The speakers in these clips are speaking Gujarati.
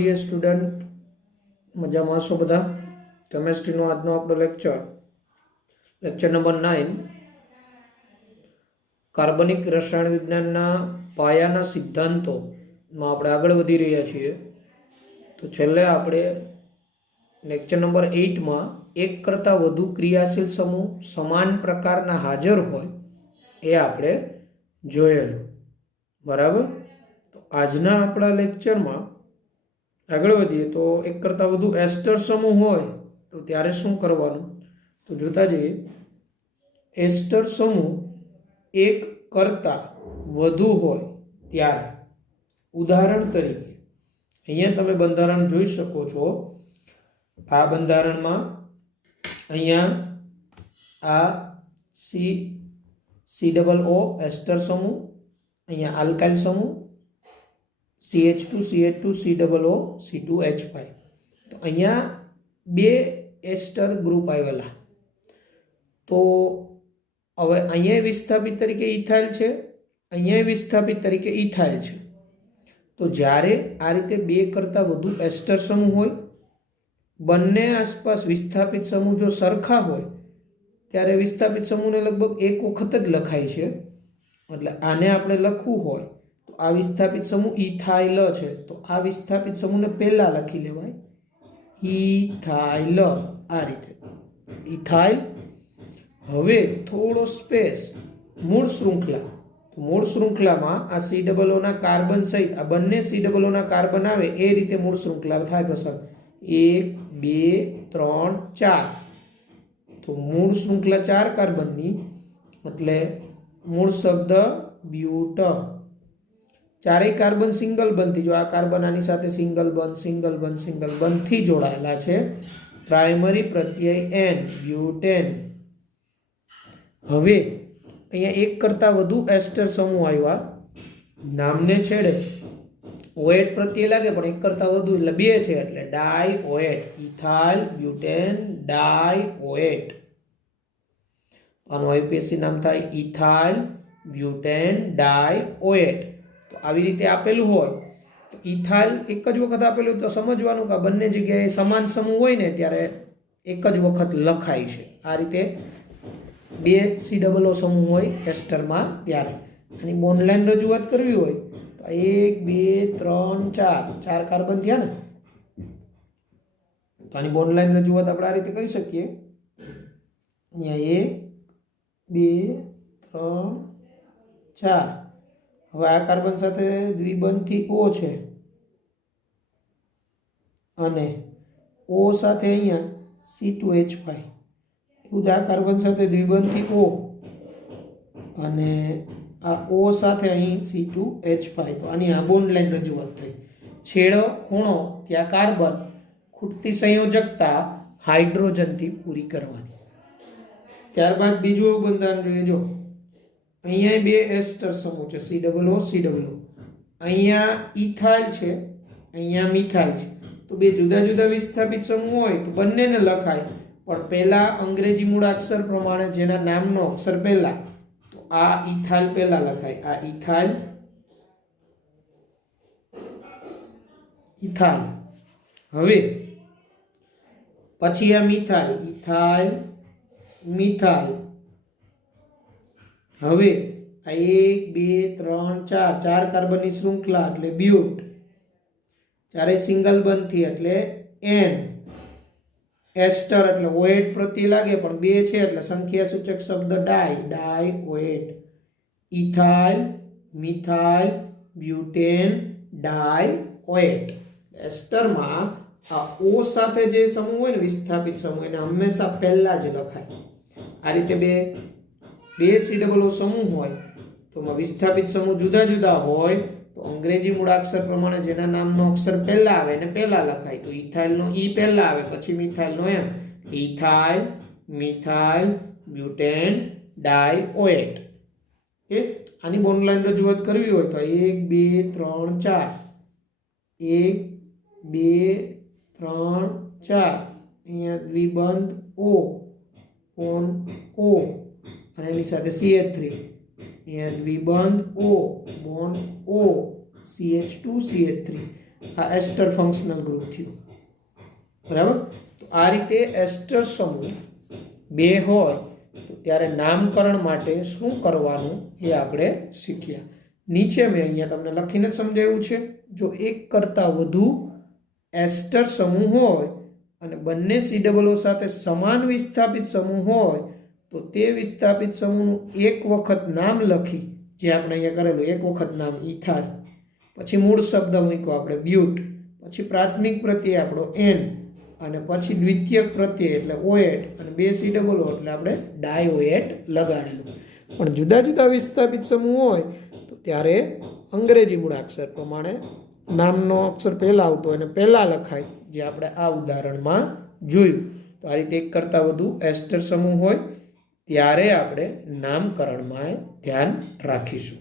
ડીયર સ્ટુડન્ટ, મજામાં છો બધા? કેમેસ્ટ્રીનો આજનો આપણો લેક્ચર નંબર 9, કાર્બનિક રસાયણ વિજ્ઞાનના પાયાના સિદ્ધાંતોમાં આપણે આગળ વધી રહ્યા છીએ. તો છેલ્લે આપણે લેક્ચર નંબર 8માં એક કરતાં વધુ ક્રિયાશીલ સમૂહ સમાન પ્રકારના હાજર હોય એ આપણે જોયેલું, બરાબર? તો આજના આપણા લેક્ચરમાં આગળ વધીએ તો એક કરતાં વધુ એસ્ટર સમૂહ હોય તો ત્યારે શું કરવાનું, તો જોતા જઈએ. એસ્ટર સમૂહ એક કરતાં વધુ હોય ત્યારે, ઉદાહરણ તરીકે અહીંયા તમે બંધારણ જોઈ શકો છો. આ બંધારણમાં અહીંયા આ COO એસ્ટર સમૂહ, અહીંયા આલ્કાઇલ સમૂહ CH2 CH2 COO C2H5. તો અહીંયા બે એસ્ટર ગ્રુપ આવેલા. તો હવે અહીંયા વિસ્થાપિત તરીકે ઇથાઇલ છે, અહીંયા વિસ્થાપિત તરીકે ઇથાઇલ છે. તો જ્યારે આ રીતે બે કરતાં વધુ એસ્ટર સમૂહ હોય, બંને આસપાસ વિસ્થાપિત સમૂહ જો સરખા હોય ત્યારે વિસ્થાપિત સમૂહને લગભગ એક વખત જ લખાય છે. એટલે આને આપણે લખવું હોય તો આ વિસ્થાપિત સમૂહ ઇથાઇલ છે, તો આ વિસ્થાપિત સમૂહને પહેલા લખી લેવાય ઇથાઇલ, આ રીતે ઇથાઇલ. હવે થોડો સ્પેસ, મૂળ શૃંખલા. તો મૂળ શૃંખલામાં આ COO ના કાર્બન સહિત આ બંને COO ના કાર્બન આવે એ રીતે મૂળ શૃંખલા થાય પસંદ. 1 2 3 4. તો મૂળ શૃંખલા 4 કાર્બનની, એટલે મૂળ શબ્દ બ્યુટ. ચારેય કાર્બન સિંગલ બંધથી, જો આ કાર્બન આની સાથે સિંગલ બંધથી જોડાયેલા છે. પ્રાઇમરી પ્રત્યય N, બ્યુટેન. હવે અહીંયા એક કરતાં વધુ એસ્ટર સમૂહ આવ્યા, નામને છેડે OH પ્રત્યય લાગે પણ એક કરતાં વધુ એટલે બે છે, એટલે ડાયઓએટ. Ethyl butane ડાયઓએટ. આનું આઈયુપીએસી નામ થાય ઇથાઇલ બ્યુટેન ડાયઓએટ. તો આવી રીતે આપેલું હોય તો ઇથાઇલ એક જ વખત આપેલું તો સમજવાનું કે બંને જગ્યાએ સમાન સમૂહ હોય ને ત્યારે એક જ વખત લખાય છે. આ રીતે બે COO સમૂહ હોય એસ્ટરમાં ત્યારે. આની બોન્ડ લાઈન રજૂઆત કરવી હોય તો 1 2 3 4 4 કાર્બન થયા ને, તો આની બોન્ડ લાઈન રજૂઆત આપણે આ રીતે કરી શકીએ. અહીંયા 1 2 3 4. હવે આ કાર્બન સાથે દ્વિબંધથી O છે અને O સાથે અહીંયા C2H5. એવું જ આ કાર્બન સાથે દ્વિબંધથી O અને આ O સાથે અહીં C2H5. તો આની આ બોન્ડ લાઈન રજૂઆત થઈ. છેડો ખૂણો ત્યાં કાર્બન, ખૂટતી સંયોજકતા હાઇડ્રોજનથી પૂરી કરવાની. ત્યારબાદ બીજું એવું બંધારણ જોઈએ. જો અહીંયા બે એસ્ટર સમૂહ છે COO. અહીંયા ઇથાઇલ છે, અહીંયા મિથાઇલ છે. તો બે જુદા જુદા વિસ્થાપિત સમૂહ હોય તો બંનેને લખાય, પણ પહેલા અંગ્રેજી મૂળાક્ષર પ્રમાણે જેના નામનો અક્ષર પહેલા, તો આ ઇથાઇલ પહેલા લખાય. આ ઇથાઇલ ઇથાઇલ. હવે પછી આ મિથાઇલ ઇથાઇલ મિથાઇલ. હવે આ 1 2 3 4 ચાર કાર્બનની શૃંખલા એટલે બ્યુટ. ચારે સિંગલ બંધથી એટલે N. એસ્ટર એટલે OH પ્રત્યય લાગે પણ બે છે એટલે સંખ્યા સૂચક શબ્દ dioate. Ethyl methyl butane dioate. એસ્ટરમાં આ O સાથે જે સમૂહ હોય ને વિસ્થાપિત સમૂહ એને હંમેશા પહેલા જ લખાય. આ રીતે બે COO સમૂહ હોય તો વિસ્થાપિત સમૂહ જુદા જુદા હોય તો અંગ્રેજી મૂળાક્ષર પ્રમાણે જેના નામનો અક્ષર પહેલા આવે એને પહેલા લખાય. તો ઇથાઇલનો E પહેલા આવે, પછી મિથાઇલનો M. Ethyl methyl butane dioate. Okay, આની બોન્ડ લાઈન રજૂઆત કરવી હોય તો 1 2 3 4. 1 2 3 4. અહીંયા દ્વિબંધ O, બોન્ડ O અને એની સાથે CH3. અહીંયા દ્વિબંધ O, bond O, CH2 CH3. આ એસ્ટર ફંક્શનલ ગ્રુપ થયું, બરાબર. તો આ રીતે એસ્ટર સમૂહ 2 હોય તો ત્યારે નામકરણ માટે શું કરવાનું એ આપણે શીખ્યા. નીચે મેં અહીંયા તમને લખીને સમજાવ્યું છે. જો એક કરતાં વધુ એસ્ટર સમૂહ હોય અને બંને COO સાથે સમાન વિસ્થાપિત સમૂહ હોય તો તે વિસ્થાપિત સમૂહનું એક વખત નામ લખી, જે આપણે અહીંયા કરેલું, એક વખત નામ ઇથાર, પછી મૂળ શબ્દ મૂક્યો આપણે બ્યુટ, પછી પ્રાથમિક પ્રત્યય આપણો એન, અને પછી દ્વિતીયક પ્રત્યય એટલે ઓએટ, અને 2 COO એટલે આપણે ડાયોએટ લગાડેલું. પણ જુદા જુદા વિસ્થાપિત સમૂહ હોય તો ત્યારે અંગ્રેજી મૂળાક્ષર પ્રમાણે નામનો અક્ષર પહેલા આવતો અને પહેલા લખાય, જે આપણે આ ઉદાહરણમાં જોયું. તો આ રીતે એક કરતાં વધુ એસ્ટર સમૂહ હોય ત્યારે આપણે નામકરણમાં ધ્યાન રાખીશું.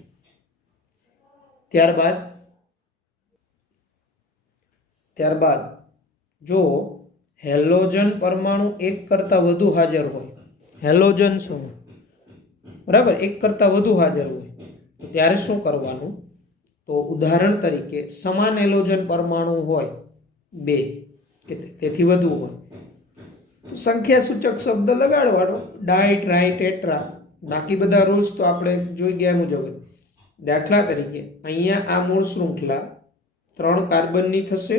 ત્યારબાદ જો હેલોજન પરમાણુ એક કરતાં વધુ હાજર હોય, હેલોજન સમૂહ, બરાબર, એક કરતાં વધુ હાજર હોય તો ત્યારે શું કરવાનું? તો ઉદાહરણ તરીકે સમાન હેલોજન પરમાણુ હોય 2 કે તેથી વધુ હોય, સંખ્યા સૂચક શબ્દ લગાડવાનો, ડાઈ, ટ્રાઈ, ટેટ્રા. બાકી બધા રૂલ્સ તો આપણે જોઈ ગયા મુજબ. દાખલા તરીકે અહીંયા આ મૂળ શૃંખલા 3 કાર્બનની થશે.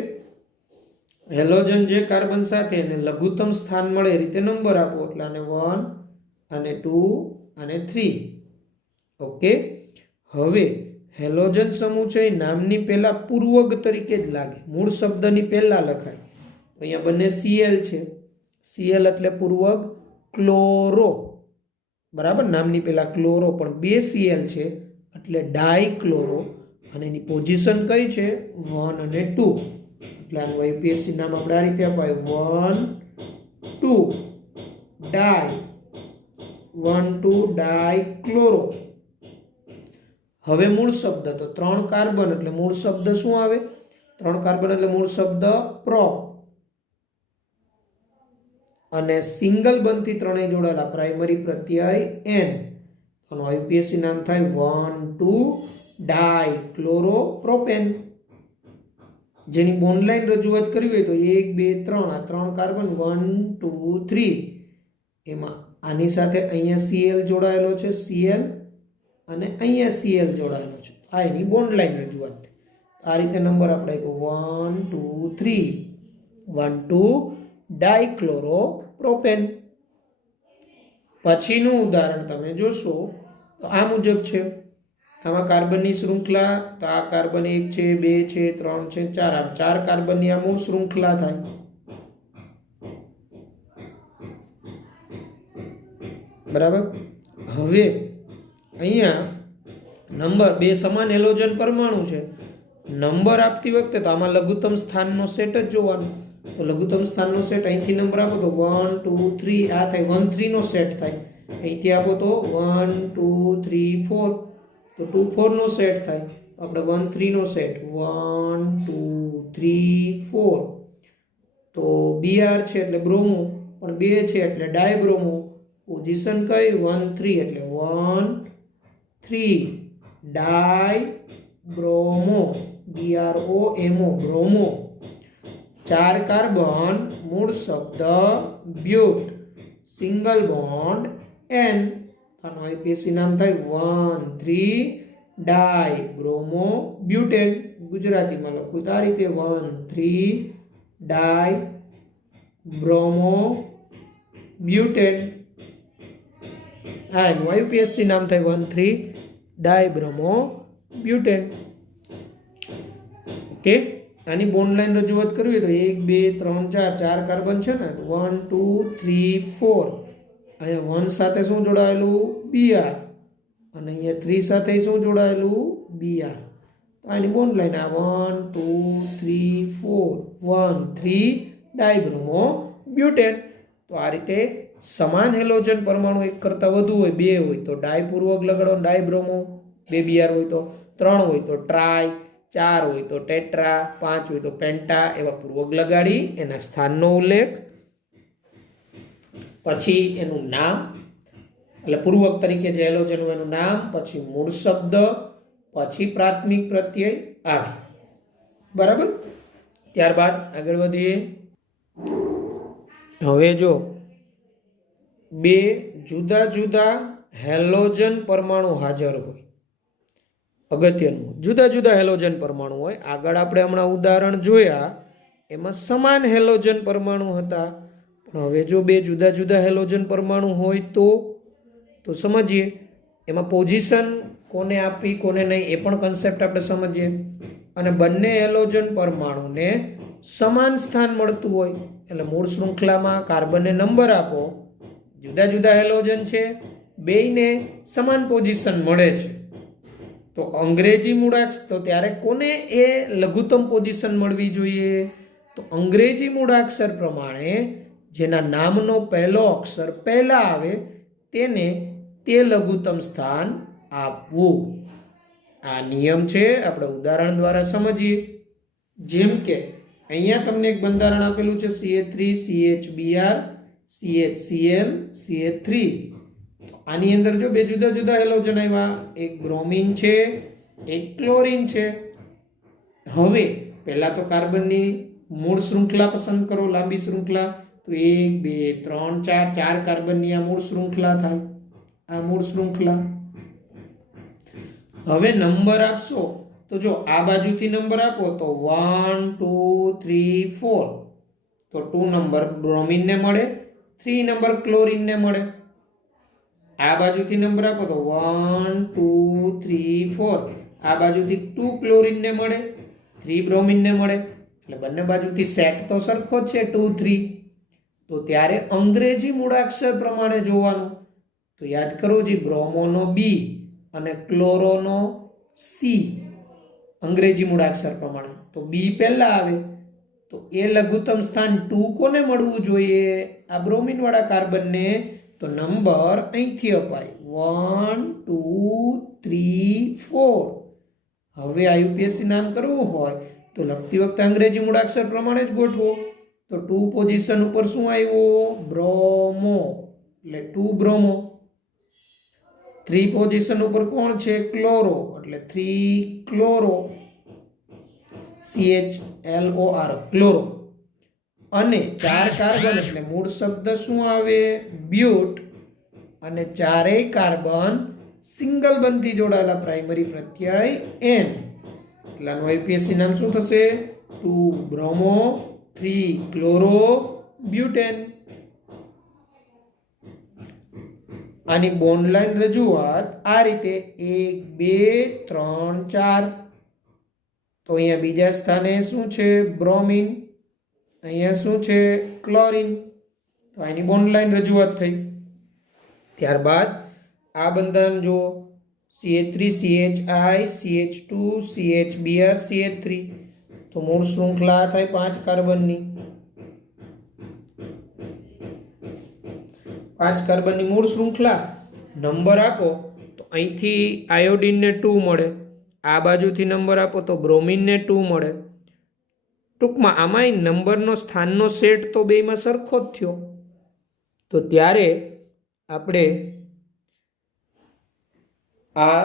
હેલોજન જે કાર્બન સાથે એને લઘુત્તમ સ્થાન મળે એ રીતે નંબર આપો, એટલે આને 1 અને 2 અને 3. ઓકે. હવે હેલોજન સમૂહ છે એ નામની પહેલા પૂર્વક તરીકે જ લાગે, મૂળ શબ્દની પહેલા લખાય. અહીંયા બંને Cl છે, Cl એટલે પૂર્વક, ક્લોરો, બરાબર, નામની પહેલા ક્લોરો, પણ 2 Cl છે એટલે ડાયક્લોરો, અને એની પોઝિશન કઈ છે? 1 અને 2. એટલે આનું IUPAC નામ આપણે આ રીતે અપાય, 1 2 ડાય, 1 2 ડાયક્લોરો. હવે મૂળ શબ્દ તો 3 કાર્બન એટલે મૂળ શબ્દ શું આવે? 3 કાર્બન એટલે મૂળ શબ્દ પ્રોપ, અને સિંગલ બનતી ત્રણેય જોડાયેલા પ્રાઇમરી પ્રત્યય એન. આનું IUPAC નામ થાય 1 2 ડાયક્લોરોપ્રોપેન. જેની બોન્ડ લાઈન રજૂઆત કરવી હોય તો 1 2 3, આ 3 કાર્બન 1 2 3. એમાં આની સાથે અહીંયા Cl જોડાયેલો છે, Cl, અને અહીંયા Cl જોડાયેલો છે. આ એની બોન્ડ લાઈન રજૂઆત. આ રીતે નંબર આપણે આપ્યો 1 2 3, 1 2 ડાયક્લોરોપ્રોપેન. પછીનું ઉદાહરણ તમે જોશો તો આ મુજબ છે. આમાં કાર્બનની શૃંખલા, તો આ કાર્બન 1 છે, 2 છે, 3 છે, 4, આમ 4 કાર્બનની આ મૂળ શૃંખલા થાય. બરાબર. હવે અહીંયા નંબર 2 સમાન હેલોજન પરમાણુ છે. નંબર આપતી વખતે તો આમાં લઘુત્તમ સ્થાનનો સેટ જ જોવાનો. તો લઘુત્તમ સ્થાનનો સેટ અહીંથી નંબર આપો તો 1 2 3, આ થાય 1 3 નો સેટ થાય. અહીંથી આપો તો 1 2 3 4, તો 2 4 નો સેટ થાય. આપણે 1 3 નો સેટ 1 2 3 4. તો Br છે એટલે બ્રોમો, પણ 2 છે એટલે ડાયબ્રોમો. પોઝિશન કઈ? 1 3 એટલે 1 3 ડાયબ્રોમો, BROMO, બ્રોમો. 4 કાર્બન, મૂળ શબ્દ બ્યુટ, સિંગલ બોન્ડ એન. આનું IUPAC નામ થાય 1 3 ડાયબ્રોમો બ્યુટેન. ગુજરાતીમાં લખું તો આ રીતે 1 3 ડાયબ્રોમો બ્યુટેન. આ એનું IUPAC નામ થાય 1 3 ડાયબ્રોમો બ્યુટેન. ઓકે. આની બોન્ડ લાઈન રજૂઆત કરવી તો 1 2 3 4, 4 કાર્બન છે ને, તો 1 2 3 4. અહીંયા 1 સાથે શું જોડાયેલું? Br, અને અહીંયા 3 સાથે શું જોડાયેલું? Br. તો આની બોન્ડ લાઈન આ 1 2 3 4, 1 3 ડાયબ્રોમો બ્યુટેન. તો આ રીતે સમાન હેલોજન પરમાણુ એક કરતાં વધુ હોય, 2 હોય તો ડાય પૂર્વક લગાડવાનો, ડાયબ્રોમો. 2 Br હોય તો, 3 હોય તો ટ્રાય, 4 હોય તો ટેટ્રા, 5 હોય તો પેન્ટા, એવા પૂર્વક લગાડી એના સ્થાનનો ઉલ્લેખ, પછી એનું નામ, એટલે પૂર્વક તરીકે જે હેલોજન હોય એનું નામ, પછી મૂળ શબ્દ, પછી પ્રાથમિક પ્રત્યય આવે. બરાબર. ત્યારબાદ આગળ વધીએ. હવે જો બે જુદા જુદા હેલોજન પરમાણુ હાજર હોય, અગત્યનું, જુદા જુદા હેલોજન પરમાણુ હોય. આગળ આપણે હમણાં ઉદાહરણ જોયા એમાં સમાન હેલોજન પરમાણુ હતા, પણ હવે જો બે જુદા જુદા હેલોજન પરમાણુ હોય તો સમજીએ એમાં પોઝિશન કોને આપવી કોને નહીં એ પણ કન્સેપ્ટ આપણે સમજીએ. અને બંને હેલોજન પરમાણુને સમાન સ્થાન મળતું હોય એટલે મૂળ શૃંખલામાં કાર્બનને નંબર આપો, જુદા જુદા હેલોજન છે, બેયને સમાન પોઝિશન મળે છે, તો અંગ્રેજી મૂળાક્ષર તો ત્યારે કોને એ લઘુત્તમ પોઝિશન મળવી જોઈએ? તો અંગ્રેજી મૂળાક્ષર પ્રમાણે જેના નામનો પહેલો અક્ષર પહેલા આવે તેને તે લઘુત્તમ સ્થાન આપવું. આ નિયમ છે, આપણે ઉદાહરણ દ્વારા સમજીએ. જેમ કે અહીંયા તમને એક બંધારણ આપેલું છે CH3 CHBr CHCl CH3. આની અંદર જો બે જુદા જુદા હેલોજન આવ્યા, એક બ્રોમિન છે એક ક્લોરીન છે. હવે પહેલા તો કાર્બનની મૂળ શૃંખલા પસંદ કરો, લાંબી શૃંખલા. તો 1 2 3 4 ચાર કાર્બનની આ મૂળ શૃંખલા થાય, આ મૂળ શૃંખલા. હવે નંબર આપશો તો જો આ બાજુથી નંબર આપો તો 1 2 3 4, તો 2 નંબર બ્રોમિનને મળે, 3 નંબર ક્લોરીનને મળે. આ બાજુથી નંબર આપો તો 1 2 3 4, આ બાજુથી 2 ક્લોરીનને મળે, 3 બ્રોમિનને મળે. એટલે બંને બાજુથી સેટ તો સરખો જ છે 2 3. તો ત્યારે અંગ્રેજી મૂળાક્ષર પ્રમાણે જોવાનું. તો યાદ કરો જે બ્રોમોનો B અને ક્લોરોનો C અંગ્રેજી મૂળાક્ષર પ્રમાણે, તો B પહેલા આવે તો એ લઘુત્તમ સ્થાન 2 કોને મળવું જોઈએ? આ બ્રોમિન વાળા કાર્બનને. તો નંબર અહીંથી અપાય 1 2 3 4. હવે આ યુપીએસસી નામ કરવું હોય તો લખતી વખતે અંગ્રેજી મૂળાક્ષર પ્રમાણે જ ગોઠવો. તો 2 પોઝિશન ઉપર શું આવ્યું? બ્રોમો, એટલે 2 બ્રોમો. 3 પોઝિશન ઉપર કોણ છે? ક્લોરો, એટલે 3 ક્લોરો, CHLOR ક્લોરો. અને 4 કાર્બન એટલે મૂળ શબ્દ શું આવે? બ્યુટ. અને ચારેય કાર્બન સિંગલ બંધથી જોડાયેલા પ્રાઇમરી પ્રત્યય N. એટલાનું આઈપીએસસી નામ શું થશે? 2 બ્રોમો 3 ક્લોરો બ્યુટેન. આની બોન્ડ લાઈન રજૂઆત આ રીતે 1 2 3 4. તો અહીંયા બીજા સ્થાને શું છે? બ્રોમિન. અહીંયા શું છે? ક્લોરીન. તો આની બોન્ડ લાઈન રજૂઆત થઈ. ત્યારબાદ આ બંધારણ જુઓ, CH3 CHI CH2 CHBr CH3. તો મૂળ શૃંખલા થાય 5 કાર્બનની. 5 કાર્બનની મૂળ શૃંખલા. નંબર આપો તો અહીંથી આયોડિનને 2 મળે, આ બાજુથી નંબર આપો તો બ્રોમિનને 2 મળે. ટૂંકમાં આમાંય નંબરનો સ્થાનનો સેટ તો બેમાં સરખો જ થયો. તો ત્યારે આપણે આ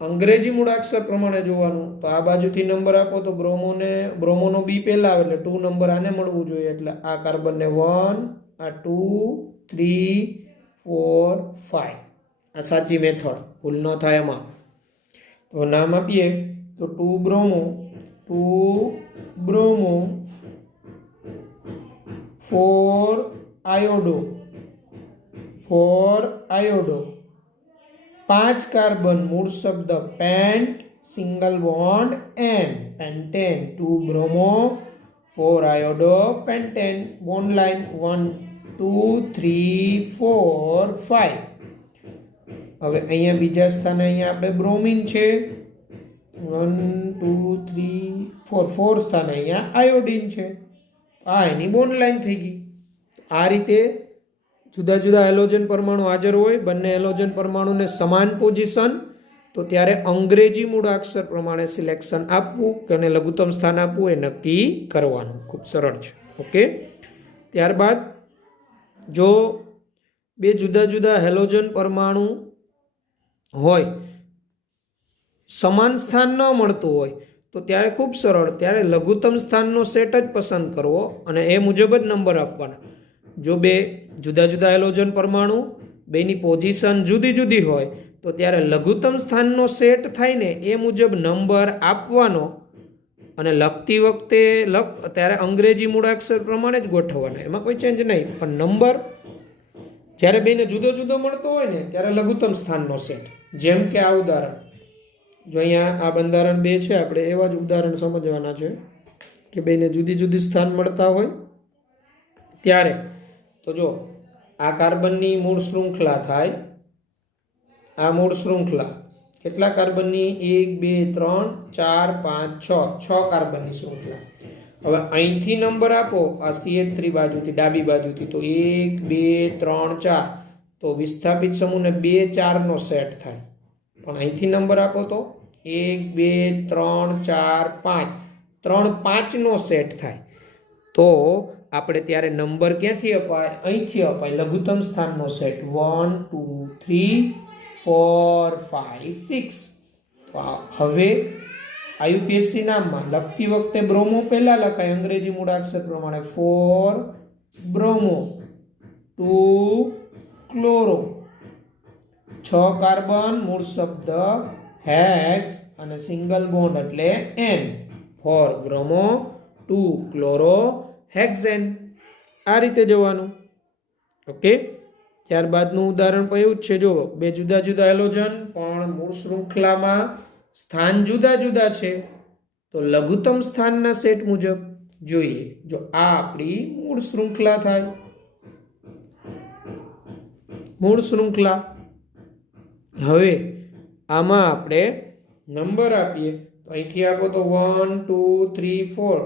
અંગ્રેજી મૂળાક્ષર પ્રમાણે જોવાનું. તો આ બાજુથી નંબર આપો તો બ્રોમોનો B પહેલા આવે એટલે 2 નંબર આને મળવું જોઈએ. એટલે આ કાર્બનને 1, આ 2 3 4 5. આ સાચી મેથડ, ભૂલ ન થાય એમાં. તો નામ આપીએ તો 2 બ્રોમો 4 આયોડો 5 કાર્બન મૂળ શબ્દ pant single bond N pentane. 2 bromo 4 iodo pentane. Bond line 1 2 3 4 5. હવે અહીંયા બીજા સ્થાને અહીંયા આપણે બ્રોમિન છે 1 2 3 4. 4 સ્થાને અહીંયા આયોડિન છે. આ એની બોન્ડ લાઈન થઈ ગઈ. આ રીતે જુદા જુદા હેલોજન પરમાણુ હાજર હોય, બંને હેલોજન પરમાણુને સમાન પોઝિશન, તો ત્યારે અંગ્રેજી મૂળાક્ષર પ્રમાણે સિલેક્શન આપવું કે એને લઘુત્તમ સ્થાન આપવું એ નક્કી કરવાનું. ખૂબ સરળ છે. ઓકે. ત્યારબાદ જો બે જુદા જુદા હેલોજન પરમાણુ હોય, સમાન સ્થાન ન મળતું હોય, તો તો ત્યારે ખૂબ સરળ, ત્યારે લઘુત્તમ સ્થાનનો સેટ જ પસંદ કરવો અને એ મુજબ જ નંબર આપવાના. જો બે જુદા જુદા હેલોજન પરમાણુ બેની પોઝિશન જુદી જુદી હોય તો ત્યારે લઘુત્તમ સ્થાનનો સેટ થાય ને એ મુજબ નંબર આપવાનો અને લખતી વખતે ત્યારે અંગ્રેજી મૂળાક્ષર પ્રમાણે જ ગોઠવવાના, એમાં કોઈ ચેન્જ નહીં. પણ નંબર જ્યારે બેને જુદો જુદો મળતો હોય ને ત્યારે લઘુત્તમ સ્થાનનો સેટ. જેમ કે આ ઉદાહરણ, જો અહીંયા આ બંધારણ 2 છે, આપણે એવા જ ઉદાહરણ સમજવાના છે કે બેને જુદી જુદી સ્થાન મળતા હોય ત્યારે. તો જો આ કાર્બનની મૂળ શૃંખલા થાય, આ મૂળ શૃંખલા કેટલા કાર્બનની? 1 2 3 4 5 6 કાર્બનની શૃંખલા. હવે અહીંથી નંબર આપો આ CH3 બાજુથી, ડાબી બાજુથી, તો 1 2 3 4, તો વિસ્થાપિત સમૂહને 2 4 નો સેટ થાય. પણ અહીંથી નંબર આપો તો 1 2 3 4 5, 3 5 નો સેટ થાય. તો આપણે ત્યારે નંબર ક્યાંથી અપાય? અહીંથી અપાય, લઘુત્તમ સ્થાનનો સેટ. 1 2 3 4 5 6. તો હવે IUPAC નામમાં લખતી વખતે બ્રોમો પહેલા લખાય અંગ્રેજી મૂળાક્ષર પ્રમાણે. 4 બ્રોમો, 2 ક્લોરો, 6 કાર્બન, મૂળ શબ્દ હેક્સ અને સિંગલ બોન્ડ એટલે N. 4 bromo, 2 chloro, hexane. આ રીતે જવાનું. ઓકે, ત્યારબાદનું ઉદાહરણ પણ એવું જ છે. જો બે જુદા જુદા હેલોજન પણ મૂળ શૃંખલામાં સ્થાન જુદા જુદા છે, તો લઘુત્તમ સ્થાનના સેટ મુજબ જોઈએ. જો આ આપણી મૂળ શૃંખલા થાય, મૂળ શૃંખલા. હવે આમાં આપણે નંબર આપીએ તો અહીંથી આપો તો 1 2 3 4,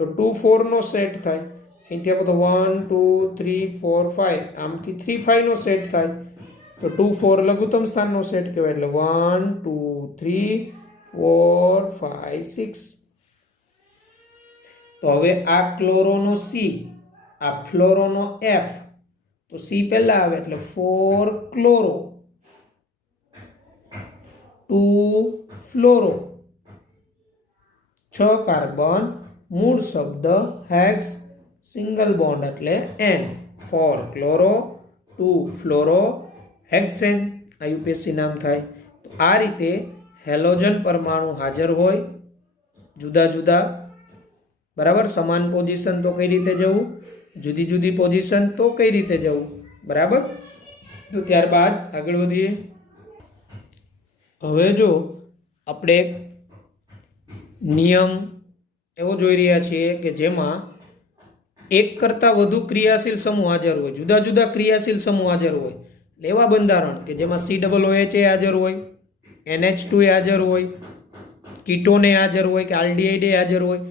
તો 2 4 નો સેટ થાય. અહીંથી આપો તો 1 2 3 4 5, આમથી 3 5 નો સેટ થાય. તો 2 4 લઘુત્તમ સ્થાનનો સેટ કહેવાય. એટલે 1 2 3 4 5 6. તો હવે આ ક્લોરોનો C, આ ફ્લોરોનો F, તો C પહેલા આવે એટલે 4 ક્લોરો, 2 ફ્લોરો, 6 કાર્બન, મૂળ શબ્દ હેક્સ, સિંગલ બોન્ડ એટલે N. 4 chloro, 2 fluoro, hexane. IUPAC નામ થાય. તો આ રીતે હેલોજન પરમાણુ હાજર હોય જુદા જુદા, બરાબર. સમાન પોઝિશન તો કઈ રીતે જવું, જુદી જુદી પોઝિશન તો કઈ રીતે જવું, બરાબર. તો ત્યારબાદ આગળ વધીએ. હવે જો આપણે એક નિયમ એવો જોઈ રહ્યા છીએ કે જેમાં એક કરતાં વધુ ક્રિયાશીલ સમૂહ હાજર હોય, જુદા જુદા ક્રિયાશીલ સમૂહ હાજર હોય. એવા બંધારણ કે જેમાં COOH હાજર હોય, NH2 હાજર હોય, કીટોને હાજર હોય કે આલ્ડીહાઇડ હાજર હોય,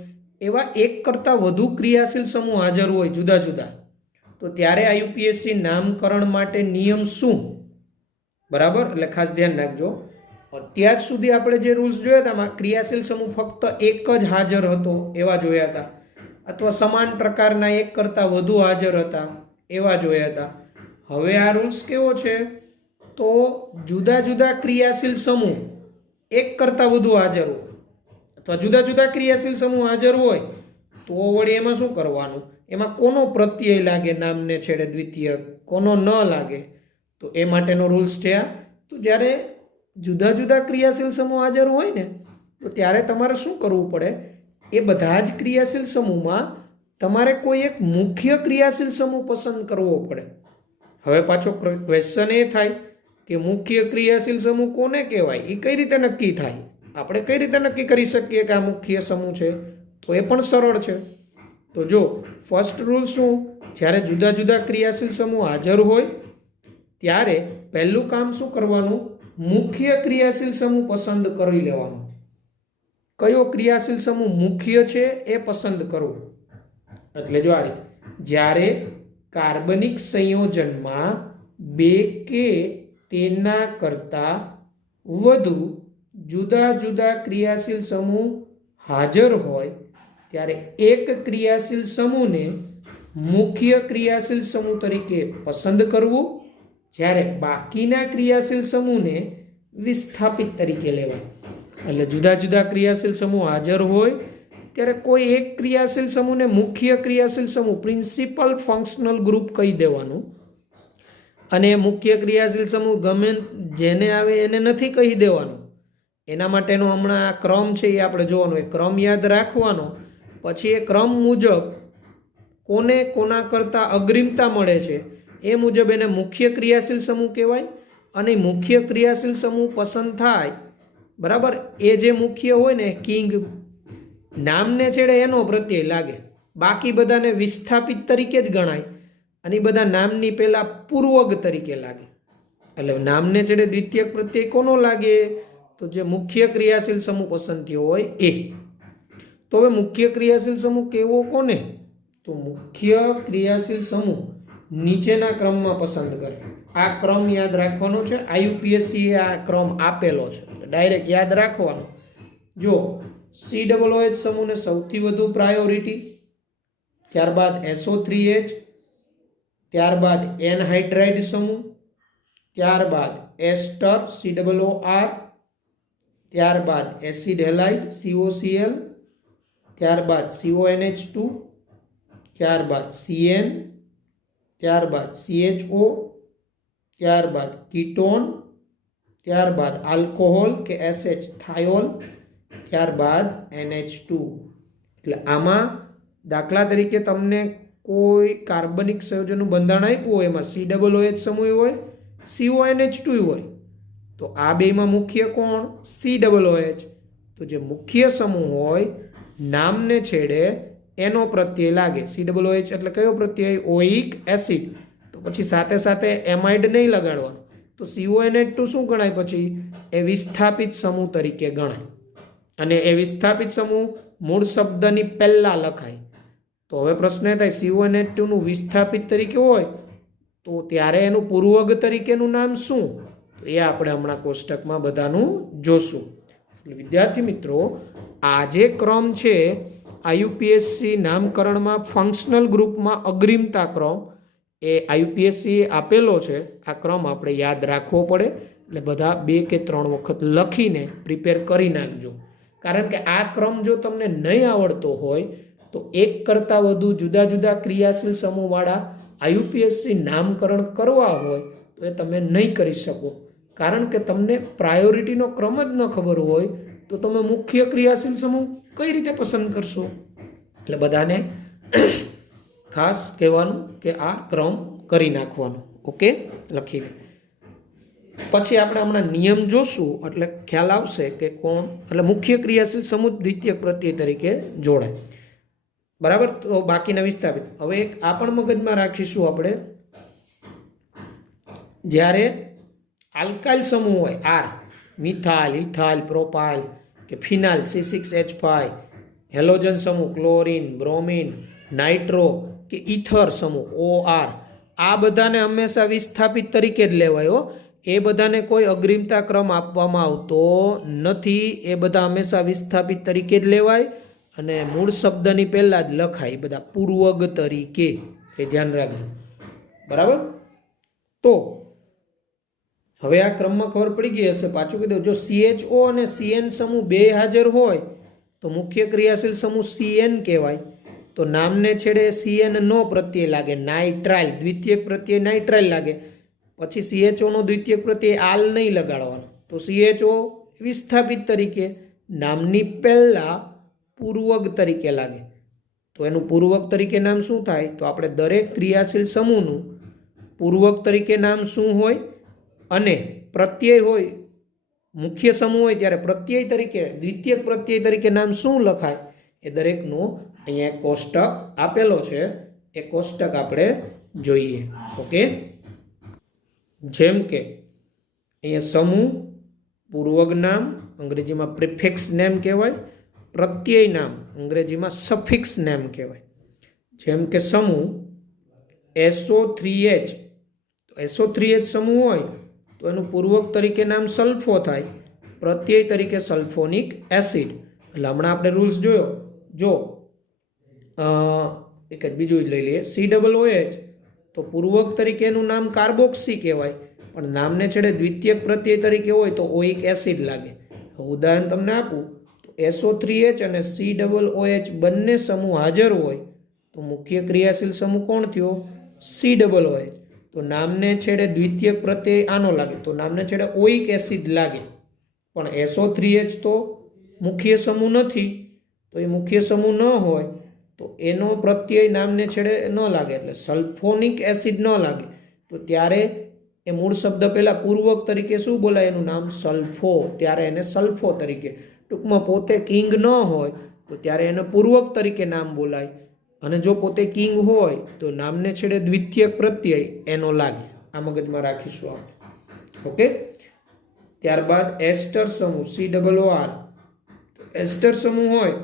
એવા એક કરતાં વધુ ક્રિયાશીલ સમૂહ હાજર હોય જુદા જુદા. તો ત્યારે IUPAC નામકરણ માટે નિયમ શું, બરાબર. એટલે ખાસ ધ્યાન રાખજો. અત્યાર સુધી આપણે જે રૂલ્સ જોયા હતા એમાં ક્રિયાશીલ સમૂહ ફક્ત એક જ હાજર હતો એવા જોયા હતા, અથવા સમાન પ્રકારના એક કરતાં વધુ હાજર હતા એવા જોયા હતા. હવે આ રૂલ્સ કેવો છે? તો જુદા જુદા ક્રિયાશીલ સમૂહ એક કરતાં વધુ હાજર હોય અથવા જુદા જુદા ક્રિયાશીલ સમૂહ હાજર હોય તો વળી એમાં શું કરવાનું? એમાં કોનો પ્રત્યય લાગે નામને છેડે દ્વિતીયક, કોનો ન લાગે? તો એ માટેનો રૂલ્સ છે આ. તો જ્યારે જુદા જુદા ક્રિયાશીલ સમૂહ હાજર હોય ને તો ત્યારે તમારે શું કરવું પડે? એ બધા જ ક્રિયાશીલ સમૂહમાં તમારે કોઈ એક મુખ્ય ક્રિયાશીલ સમૂહ પસંદ કરવો પડે. હવે પાછો ક્વેશ્ચન એ થાય કે મુખ્ય ક્રિયાશીલ સમૂહ કોને કહેવાય? એ કઈ રીતે નક્કી થાય? આપણે કઈ રીતે નક્કી કરી શકીએ કે આ મુખ્ય સમૂહ છે? તો એ પણ સરળ છે. તો જો ફર્સ્ટ રૂલ શું, જ્યારે જુદા જુદા ક્રિયાશીલ સમૂહ હાજર હોય ત્યારે પહેલું કામ શું કરવાનું? મુખ્ય ક્રિયાશીલ સમૂહ પસંદ કરી લેવાનો. કયો ક્રિયાશીલ સમૂહ મુખ્ય છે એ પસંદ કરવો. એટલે જો આ રીતે, જ્યારે કાર્બનિક સંયોજનમાં બે કે તેના કરતાં વધુ જુદા જુદા ક્રિયાશીલ સમૂહ હાજર હોય ત્યારે એક ક્રિયાશીલ સમૂહને મુખ્ય ક્રિયાશીલ સમૂહ તરીકે પસંદ કરવું, જ્યારે બાકીના ક્રિયાશીલ સમૂહને વિસ્થાપિત તરીકે લેવાય. એટલે જુદા જુદા ક્રિયાશીલ સમૂહ હાજર હોય ત્યારે કોઈ એક ક્રિયાશીલ સમૂહને મુખ્ય ક્રિયાશીલ સમૂહ પ્રિન્સિપલ ફંક્શનલ ગ્રુપ કહી દેવાનું, અને મુખ્ય ક્રિયાશીલ સમૂહ ગમે જેને આવે એને નથી કહી દેવાનું. એના માટેનો હમણાં આ ક્રમ છે એ આપણે જોવાનો, એ ક્રમ યાદ રાખવાનો. પછી એ ક્રમ મુજબ કોને કોના કરતાં અગ્રિમતા મળે છે એ મુજબ એને મુખ્ય ક્રિયાશીલ સમૂહ કહેવાય. અને મુખ્ય ક્રિયાશીલ સમૂહ પસંદ થાય, બરાબર, એ જે મુખ્ય હોય ને કિંગ, નામને છેડે એનો પ્રત્યય લાગે, બાકી બધાને વિસ્થાપિત તરીકે જ ગણાય, અને બધા નામની પહેલા પૂર્વગ તરીકે લાગે. એટલે નામને છેડે દ્વિતીયક પ્રત્યય કોનો લાગે? તો જે મુખ્ય ક્રિયાશીલ સમૂહ પસંદ થયો હોય એ. તો હવે મુખ્ય ક્રિયાશીલ સમૂહ કેવો કોને? તો મુખ્ય ક્રિયાશીલ સમૂહ નીચેના ક્રમમાં પસંદ કરે. આ ક્રમ યાદ રાખવાનો છે. IUPAC આ ક્રમ આપેલો છે, ડાયરેક્ટ યાદ રાખવાનો. જો COOH સમૂહને સૌથી વધુ પ્રાયોરિટી, ત્યારબાદ SO3H, ત્યારબાદ એનહાઇડ્રાઇડ સમૂહ, ત્યારબાદ એસ્ટર COOR, ત્યારબાદ એસિડ હેલાઇડ COCl, ત્યારબાદ CONH2, ત્યારબાદ CN, ત્યારબાદ CHO, ત્યારબાદ કીટોન, ત્યારબાદ આલ્કોહોલ કે SH થાયોલ, ત્યારબાદ NH2. એટલે આમાં દાખલા તરીકે તમને કોઈ કાર્બનિક સંયોજનનું બંધારણ આપ્યું હોય, એમાં COOH સમૂહ હોય, CONH2 હોય, તો આ બેમાં મુખ્ય કોણ? COOH. તો જે મુખ્ય સમૂહ હોય નામને છેડે એનો પ્રત્યય લાગે. COOH એટલે કયો પ્રત્યય? ઓઇક એસિડ. તો પછી સાથે સાથે એમાઇડ નહીં લગાડવાનું. તો CONH2 શું ગણાય? પછી એ વિસ્થાપિત સમૂહ તરીકે ગણાય, અને એ વિસ્થાપિત સમૂહ મૂળ શબ્દની પહેલા લખાય. તો હવે પ્રશ્ન એ થાય, CONH2 નું વિસ્થાપિત તરીકે હોય તો ત્યારે એનું પૂર્વગ તરીકેનું નામ શું? તો એ આપણે હમણાં કોષ્ટકમાં બધાનું જોશું. એટલે વિદ્યાર્થી મિત્રો, આ જે ક્રમ છે IUPAC નામકરણમાં ફંક્શનલ ગ્રુપમાં અગ્રિમતા ક્રમ, એ IUPAC આપેલો છે. આ ક્રમ આપણે યાદ રાખવો પડે. એટલે બધા 2 કે 3 વખત લખીને પ્રિપેર કરી નાખજો. કારણ કે આ ક્રમ જો તમને નહીં આવડતો હોય તો એક કરતાં વધુ જુદા જુદા ક્રિયાશીલ સમૂહવાળા IUPAC નામકરણ કરવા હોય તો એ તમે નહીં કરી શકો. કારણ કે તમને પ્રાયોરિટીનો ક્રમ જ ન ખબર હોય તો તમે મુખ્ય ક્રિયાશીલ સમૂહ કઈ રીતે પસંદ કરશો? એટલે બધાને ખાસ કહેવાનું કે આ ક્રમ કરી નાખવાનો. ઓકે, લખીને પછી આપણે હમણાં નિયમ જોશું એટલે ખ્યાલ આવશે કે કોણ, એટલે મુખ્ય ક્રિયાશીલ સમૂહ દ્વિતીયક પ્રત્યય તરીકે જોડાય. બરાબર. તો બાકીના વિસ્થાપિત. હવે એક આ પણ મગજમાં રાખીશું આપણે, જ્યારે આલ્કાઇલ સમૂહ હોય R, મિથાઇલ, ઇથાઇલ, પ્રોપાઇલ કે ફિનાઇલ C6H5, હેલોજન સમૂહ ક્લોરીન, બ્રોમિન, નાઇટ્રો કે ઇથર સમૂહ OR, આ બધાને હંમેશા વિસ્થાપિત તરીકે જ લેવાય. એ બધાને કોઈ અગ્રિમતા ક્રમ આપવામાં આવતો નથી. એ બધા હંમેશા વિસ્થાપિત તરીકે જ લેવાય અને મૂળ શબ્દની પહેલા જ લખાય, બધા પૂર્વગ તરીકે. એ ધ્યાન રાખજો. બરાબર. તો હવે આ ક્રમમાં ખબર પડી ગઈ હશે. પાછું કહી દઉં, જો CHO અને CN સમૂહ બે હાજર હોય તો મુખ્ય ક્રિયાશીલ સમૂહ CN કહેવાય. તો નામને છેડે CN નો પ્રત્યય લાગે, નાઇટ્રાઇલ, દ્વિતીયક પ્રત્યય નાઇટ્રાઇલ લાગે. પછી CHO નો દ્વિતીયક પ્રત્યય આલ નહીં લગાડવાનો. તો CHO વિસ્થાપિત તરીકે નામની પહેલા પૂર્વગ તરીકે લાગે. તો એનું પૂર્વક તરીકે નામ શું થાય? તો આપણે દરેક ક્રિયાશીલ સમૂહનું પૂર્વક તરીકે નામ શું હોય, અને પ્રત્યય હોય, મુખ્ય સમૂહ હોય ત્યારે પ્રત્યય તરીકે, દ્વિતીયક પ્રત્યય તરીકે નામ શું લખાય, એ દરેકનો અહીંયા એક કોષ્ટક આપેલો છે. એ કોષ્ટક આપણે જોઈએ. ઓકે, જેમ કે અહીંયા સમૂહ, પૂર્વગ નામ અંગ્રેજીમાં પ્રિફિક્સ નેમ કહેવાય, પ્રત્યય નામ અંગ્રેજીમાં સફિક્સ નેમ કહેવાય. જેમ કે સમૂહ SO3H, SO3H સમૂહ હોય તો એનું પૂર્વક તરીકે નામ સલ્ફો થાય, પ્રત્યય તરીકે સલ્ફોનિક એસિડ. એટલે હમણાં આપણે રૂલ્સ જોયો. જો એક જ બીજું જ લઈ લઈએ, COOH તો પૂર્વક તરીકે એનું નામ કાર્બોક્સી કહેવાય, પણ નામને છેડે દ્વિતીયક પ્રત્યય તરીકે હોય તો ઓઇક એસિડ લાગે. ઉદાહરણ તમને આપું તો SO3H અને COOH બંને સમૂહ હાજર હોય તો મુખ્ય ક્રિયાશીલ સમૂહ કોણ થયો? COOH. તો નામને છેડે દ્વિતીયક પ્રત્યય આનો લાગે, તો નામને છેડે ઓઇક એસિડ લાગે. પણ SO3H તો મુખ્ય સમૂહ નથી, તો એ મુખ્ય સમૂહ ન હોય તો એનો પ્રત્યય નામને છેડે ન લાગે, એટલે સલ્ફોનિક એસિડ ન લાગે. તો ત્યારે એ મૂળ શબ્દ પહેલા પૂર્વક તરીકે શું બોલાય? એનું નામ સલ્ફો. ત્યારે એને સલ્ફો તરીકે, ટૂંકમાં પોતે કિંગ ન હોય તો ત્યારે એને પૂર્વક તરીકે નામ બોલાય, અને જો પોતે કિંગ હોય તો નામને છેડે દ્વિતીયક પ્રત્યય એનો લાગે. આ મગજમાં રાખીશું આપણે. ઓકે. ત્યારબાદ એસ્ટર સમૂહ COOR. એસ્ટર સમૂહ હોય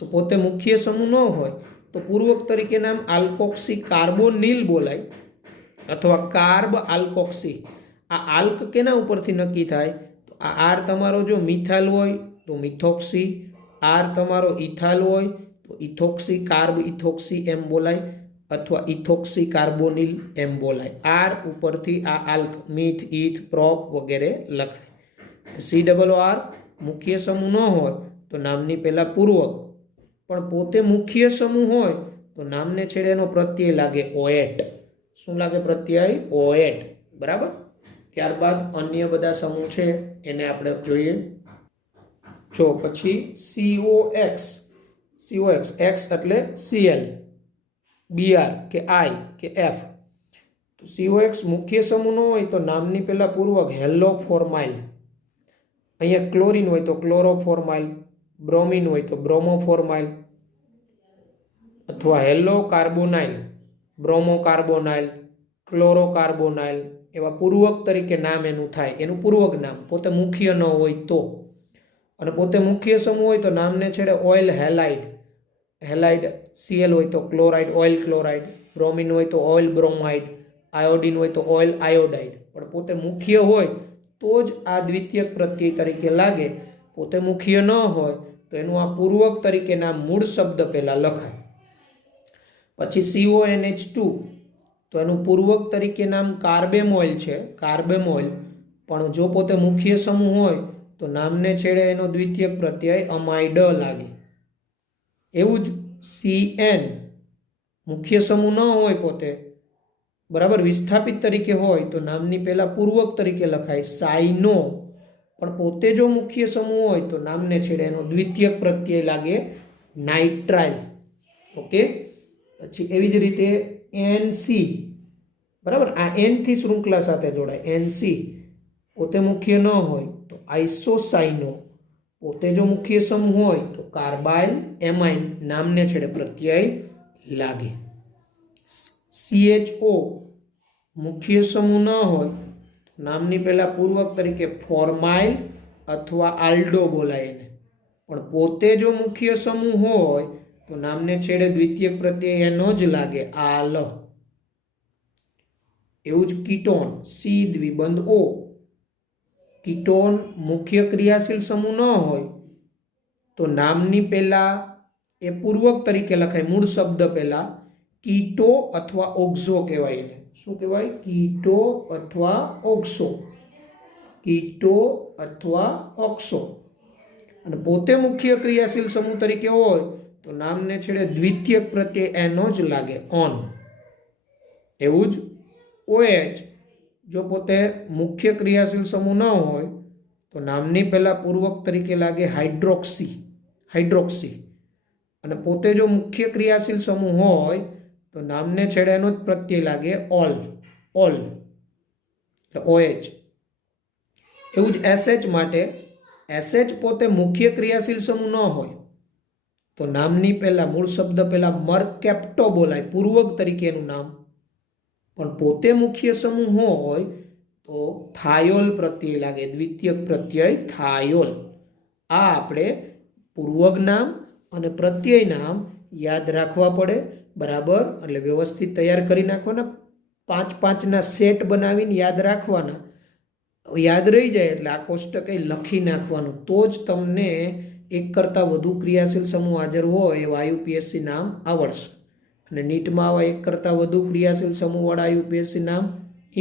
તો પોતે મુખ્ય સમૂહ ન હોય તો પૂર્વક તરીકે નામ આલ્કોક્સી કાર્બોનિલ બોલાય અથવા કાર્બ આલ્કોક્સી. આ આલ્ક કેના ઉપરથી નક્કી થાય? તો આ આર તમારો જો મિથાઇલ હોય તો મિથોક્સી, આર તમારો ઇથાઇલ હોય તો ઇથોક્સી કાર્બ ઇથોક્સી એમ બોલાય, અથવા ઇથોક્સી કાર્બોનિલ એમ બોલાય. આર ઉપરથી આ આલ્ક મીથ, ઇથ, પ્રોપ વગેરે લખાય. COOR મુખ્ય સમૂહ ન હોય તો નામની પહેલા પૂર્વક, પણ પોતે મુખ્ય સમૂહ હોય તો નામને છેડે એનો પ્રત્યય લાગે ઓએટ. શું લાગે? પ્રત્યય ઓએટ. બરાબર. ત્યારબાદ અન્ય બધા સમૂહ છે એને આપણે જોઈએ. જો પછી COX X એટલે Cl, Br કે I કે F. તો COX મુખ્ય સમૂહ ન હોય તો નામની પહેલા પૂર્વક હેલોફોર્માઇલ. અહીંયા ક્લોરીન હોય તો ક્લોરોફોર્માઇલ, બ્રોમિન હોય તો બ્રોમોફોર્માઇલ, અથવા હેલો કાર્બોનાઇલ, બ્રોમોકાર્બોનાઇલ, ક્લોરોકાર્બોનાઇલ એવા પૂર્વક તરીકે નામ એનું થાય, એનું પૂર્વક નામ, પોતે મુખ્ય ન હોય તો. અને પોતે મુખ્ય સમૂહ હોય તો નામને છેડે ઓઇલ હેલાઇડ. હેલાઇડ Cl હોય તો ક્લોરાઇડ, ઓઇલ ક્લોરાઇડ, બ્રોમિન હોય તો ઓઇલ બ્રોમાઇડ, આયોડિન હોય તો ઓઇલ આયોડાઇડ. પણ પોતે મુખ્ય હોય તો જ આ દ્વિતીયક પ્રત્યય તરીકે લાગે. પોતે મુખ્ય ન હોય તો એનું આ પૂર્વક તરીકે નામ મૂળ શબ્દ પહેલા લખાય. પછી CONH2 તો એનું પૂર્વક તરીકે નામ કાર્બેમોઇલ છે, કાર્બેમોઇલ. પણ જો પોતે મુખ્ય સમૂહ હોય તો નામને છેડે એનો દ્વિતીયક પ્રત્યય અમાઇડ લાગે. એવું જ CN મુખ્ય સમૂહ ન હોય પોતે, બરાબર, વિસ્થાપિત તરીકે હોય તો નામની પહેલા પૂર્વક તરીકે લખાય સાઇનો. પણ પોતે જો મુખ્ય સમૂહ હોય તો નામને છેડે એનો દ્વિતીયક પ્રત્યય લાગે નાઇટ્રાઇલ. ઓકે. પછી એવી જ રીતે NC, બરાબર, આ N થી શૃંખલા સાથે જોડાય. NC પોતે મુખ્ય ન હોય તો આઇસોસાઇનો. પોતે જો મુખ્ય સમૂહ હોય તો કાર્બાઇલ એમાઇન, નામને છેડે પ્રત્યય લાગે. CHO મુખ્ય સમૂહ ન હોય તો નામની પહેલા પૂર્વક તરીકે ફોર્માઇલ અથવા આલ્ડો બોલાય એને. પણ પોતે જો મુખ્ય સમૂહ હોય તો નામને છેડે દ્વિતીયક પ્રત્યય એનો જ લાગે આલ. એવું જ કીટોન C દ્વિબંધ O. કીટોન મુખ્ય ક્રિયાશીલ સમૂહ ન હોય તો નામની પહેલા એ પૂર્વક તરીકે લખાય, મૂળ શબ્દ પહેલા કીટો અથવા ઓક્ઝો કહેવાય એને. શું કહેવાય? કીટો અથવા ઓક્સો. કીટો અથવા ઓક્સો. અને પોતે મુખ્ય ક્રિયાશીલ સમૂહ તરીકે હોય તો નામને છેડે દ્વિતીયક પ્રત્યય એનો જ લાગે ઓન. એવું જ OH જો પોતે મુખ્ય ક્રિયાશીલ સમૂહ ન હોય તો નામની પહેલા પૂર્વક તરીકે લાગે હાઇડ્રોક્સી, હાઇડ્રોક્સી. અને પોતે જો મુખ્ય ક્રિયાશીલ સમૂહ હોય તો નામને છેડે એનો જ પ્રત્યય લાગે ઓલ, ઓલ, એટલે OH. એવું જ SH માટે, SH પોતે મુખ્ય ક્રિયાશીલ સમૂહ ન હોય તો નામની પહેલા, મૂળ શબ્દ પહેલા મરકેપ્ટો બોલાય, પૂર્વક તરીકે એનું નામ. પણ પોતે મુખ્ય સમૂહ હોય તો થાયોલ પ્રત્યય લાગે, દ્વિતીયક પ્રત્યય થાયોલ. આ આપણે પૂર્વક નામ અને પ્રત્યય નામ યાદ રાખવા પડે, બરાબર. એટલે વ્યવસ્થિત તૈયાર કરી નાખવાના, 5-5ના સેટ બનાવીને યાદ રાખવાના. યાદ રહી જાય એટલે આ કોષ્ટક લખી નાખવાનું, તો જ તમને એક કરતાં વધુ ક્રિયાશીલ સમૂહ હાજર હોય એવા IUPAC નામ આવડશે. અને નીટમાં આવા એક કરતાં વધુ ક્રિયાશીલ સમૂહવાળા IUPAC નામ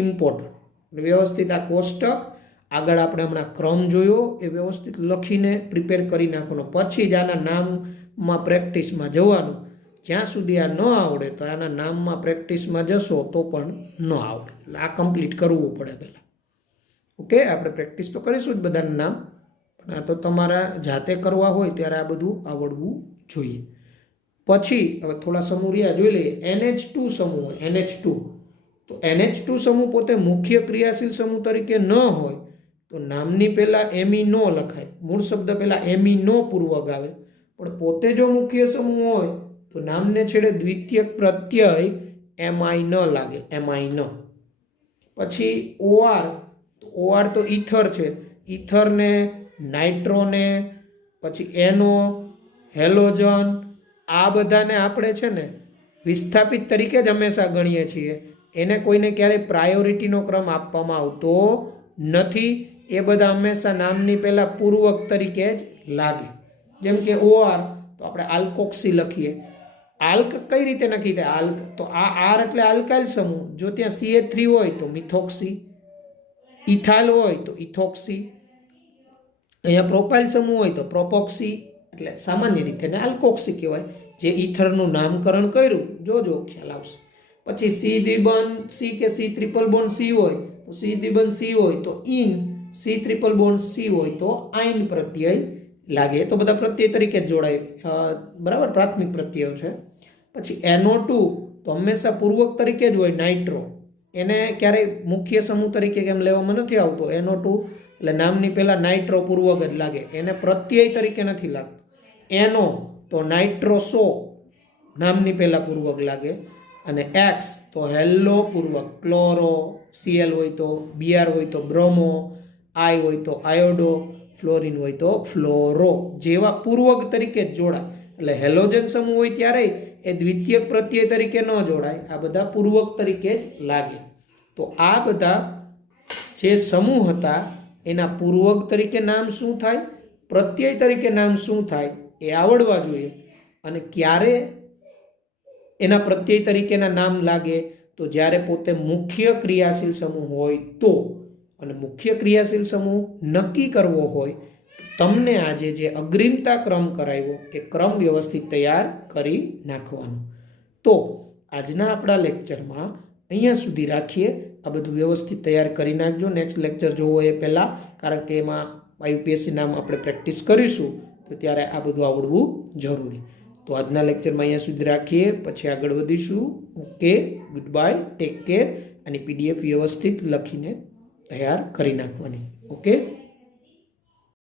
ઇમ્પોર્ટન્ટ. વ્યવસ્થિત આ કોષ્ટક આગળ આપણે હમણાં ક્રમ જોયો એ વ્યવસ્થિત લખીને પ્રિપેર કરી નાખવાનો, પછી જ આના નામમાં પ્રેક્ટિસમાં જવાનું. જ્યાં સુધી આ ન આવડે તો આના નામમાં પ્રેક્ટિસમાં જશો તો પણ ન આવડે. એટલે આ કમ્પ્લીટ કરવું પડે પહેલાં. ઓકે, આપણે પ્રેક્ટિસ તો કરીશું જ બધાના નામ, પણ આ તો તમારા જાતે કરવા હોય ત્યારે આ બધું આવડવું જોઈએ. પછી હવે થોડા સમૂહ રહ્યા જોઈ લઈએ. NH2 સમૂહ હોય, NH2. તો NH2 સમૂહ પોતે મુખ્ય ક્રિયાશીલ સમૂહ તરીકે ન હોય તો નામની પહેલાં એમી નો લખાય. મૂળ શબ્દ પહેલાં એમી નો પૂર્વક આવે. પણ પોતે જો મુખ્ય સમૂહ હોય તો નામને છેડે દ્વિતીયક પ્રત્યય એમઆઈ ન લાગે, એમઆઈ ન. પછી OR, તો OR તો ઈથર છે. ઈથરને, નાઇટ્રોને, પછી એનો, હેલોજન, આ બધાને આપણે છે ને વિસ્થાપિત તરીકે જ હંમેશા ગણીએ છીએ. એને કોઈને ક્યારેય પ્રાયોરિટીનો ક્રમ આપવામાં આવતો નથી. એ બધા હંમેશા નામની પહેલાં પૂર્વક તરીકે જ લાગે. જેમ કે OR તો આપણે આલ્કોક્સી લખીએ. આલ્ક કઈ રીતે નક્કી થાય? આલ્ક તો આ આર એટલે આલ્કાઇલ સમૂહ. જો ત્યાં CH3 હોય તો મિથોક્સી, ઇથાઇલ હોય તો ઇથોક્સી, અહીંયા પ્રોપાઇલ સમૂહ હોય તો પ્રોપોક્સી. એટલે સામાન્ય રીતે ને આલ્કોક્સી કહેવાય. જે ઈથરનું નામકરણ કર્યું, જોજો ખ્યાલ આવશે. પછી સી દ્વિબંધ સી કે સી ટ્રિપલ બોન્ડ સી હોય તો સી દ્વિબંધ સી હોય તો in, C triple bond C હોય તો આઇન પ્રત્યય લાગે. તો બધા પ્રત્યય તરીકે જ જોડાય, બરાબર, પ્રાથમિક પ્રત્યયો છે. પછી NO2 તો હંમેશા પૂર્વક તરીકે જ હોય. નાઇટ્રો એને ક્યારેય મુખ્ય સમૂહ તરીકે કેમ લેવામાં નથી આવતો. NO2 એટલે નામની પહેલા નાઇટ્રો પૂર્વક જ લાગે, એને પ્રત્યય તરીકે નથી લાગતો. NO તો નાઇટ્રોસો નામની પહેલા પૂર્વક લાગે. અને X તો હેલો પૂર્વક, ક્લોરો, Cl હોય તો Br હોય તો બ્રોમો, I હોય તો આયોડો, ફ્લોરિન હોય તો ફ્લોરો જેવા પૂર્વક તરીકે જ જોડાય. એટલે હેલોજન સમૂહ હોય ત્યારે એ દ્વિતીયક પ્રત્યય તરીકે ન જોડાય, આ બધા પૂર્વક તરીકે જ લાગે. તો આ બધા જે સમૂહ હતા એના પૂર્વક તરીકે નામ શું થાય, પ્રત્યય તરીકે નામ શું થાય એ આવડવા જોઈએ. અને ક્યારે એના પ્રત્યય તરીકેના નામ લાગે તો જ્યારે પોતે મુખ્ય ક્રિયાશીલ સમૂહ હોય તો. અને મુખ્ય ક્રિયાશીલ સમૂહ નક્કી કરવો હોય તો તમને આજે જે અગ્રિમતા ક્રમ કરાવ્યો એ ક્રમ વ્યવસ્થિત તૈયાર કરી નાખવાનો. તો આજના આપણા લેક્ચરમાં અહીંયા સુધી રાખીએ. આ બધું વ્યવસ્થિત તૈયાર કરી નાખજો. નેક્સ્ટ લેક્ચર જોવો એ પહેલાં, કારણ કે એમાં UPSC નામ આપણે પ્રેક્ટિસ કરીશું તો ત્યારે આ બધું આવડવું જરૂરી. તો આજના લેક્ચરમાં અહીંયા સુધી રાખીએ, પછી આગળ વધીશું. Okay, good bye, take care. અને PDF વ્યવસ્થિત લખીને તૈયાર કરી નાખવાની. ઓકે.